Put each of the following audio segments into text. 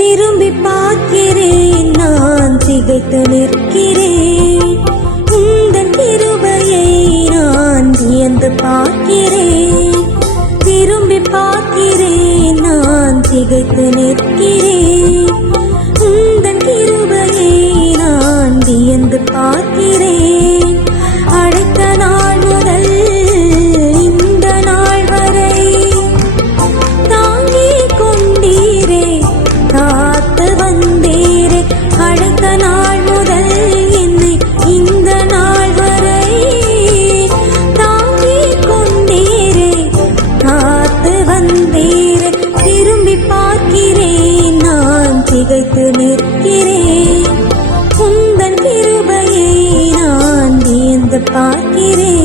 திரும்பி பார்க்கிறேன், நான் திகைத்து நிற்கிறேன். உந்தன் கிருபையை நான் வியந்து பார்க்கிறேன். திரும்பி பார்க்கிறேன், நான் திகைத்து நிற்கிறேன். உந்தன் கிருபையை நான் வியந்து பார்க்கிறேன். அழைத்த நாள் முதல் இந்த நாள் வரை தாங்கிக் கொண்டீரே, காத்து வந்தீரே. அழைத்த நாள் முதல் என்னை இந்த நாள் வரை தாங்கிக் கொண்டீரே, காத்து வந்தீரே. திரும்பி பார்க்கிறேன், நான் திகைத்து நிற்கிறேன். உந்தன் கிருபையை நான் வியந்து பார்க்கிறேன்.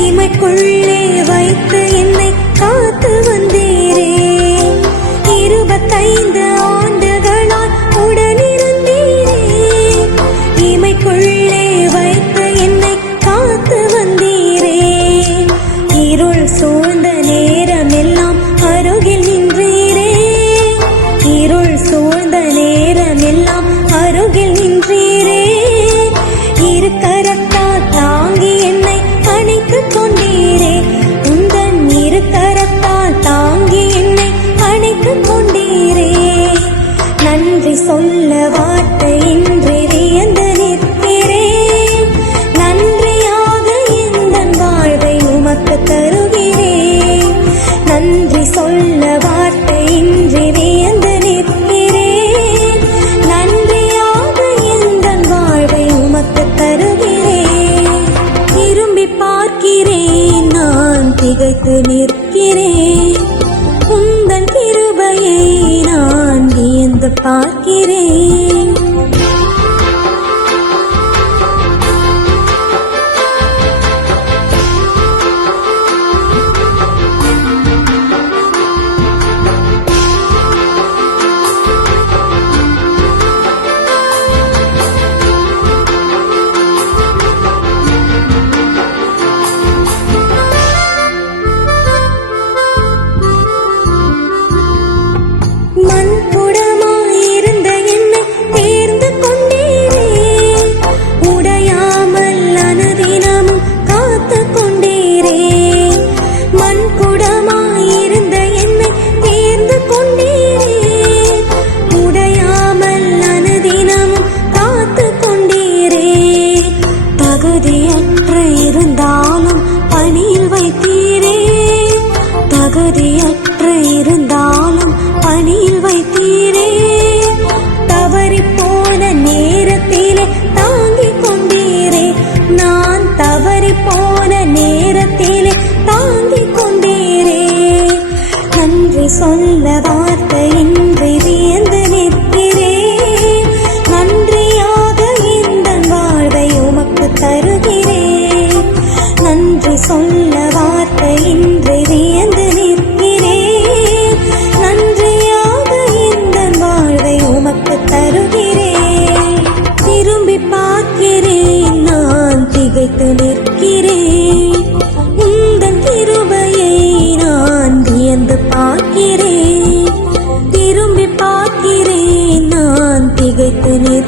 இமைக்குள்ளே வைத்து என்னை காத்து வந்தீரே. 25 ஆண்டுகளாய் உடனிருந்தீரே. இமைக்குள்ளே வைத்து என்னை காத்து வந்தீரே. இருள் சூழ்ந்த நேரமெல்லாம் அருகில் நின்றீரே. இருள் சூழ்ந்த நேரமெல்லாம் அருகில் நின்றீரே. இரு கரத்தால் தாங்கி என்னை அணைத்துக் கொண்டீரே. உந்தன் இரு கரத்தால் தாங்கி என்னை அணைத்துக் கொண்டீரே. நன்றி சொல்ல வார்த்தை இன்றி வியந்து நிற்கிறேன். நன்றியாக எந்தன் வாழ்வை உமக்கு தருகிறேன். நன்றி சொல்ல வார்த்தை இன்றி வியந்து நிற்கிறேன். நன்றியாக எந்தன் வாழ்வை உமக்கு தருகிறேன். திரும்பி பார்க்கிறேன், நான் திகைத்து நிற்கிறேன். உந்தன் கிருபையை நான் வியந்து பார்க்கிறேன். மண்புடமாயிருந்த என்னை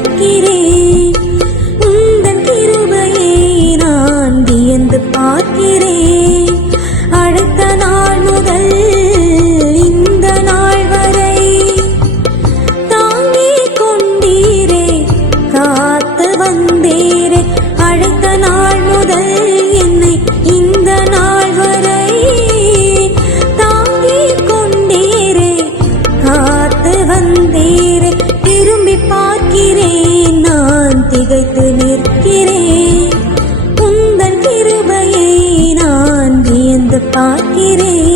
நிற்கிறேன். உந்தன் கிருபையை நான் வியந்து பார்க்கிறேன். அழைத்த நாள் முதல் இந்த நாள் வரை தாங்கிக் கொண்டீரே, காத்து வந்தீரே. அழைத்த நாள் முதல் என்னை இந்த நாள் வரை தாங்கிக் கொண்டீரே, காத்து வந்தீரே. திரும்பி பார்க்கிறேன், நான் திகைத்து நிற்கிறேன். உந்தன் கிருபையை நான் வியந்து பார்க்கிறேன்.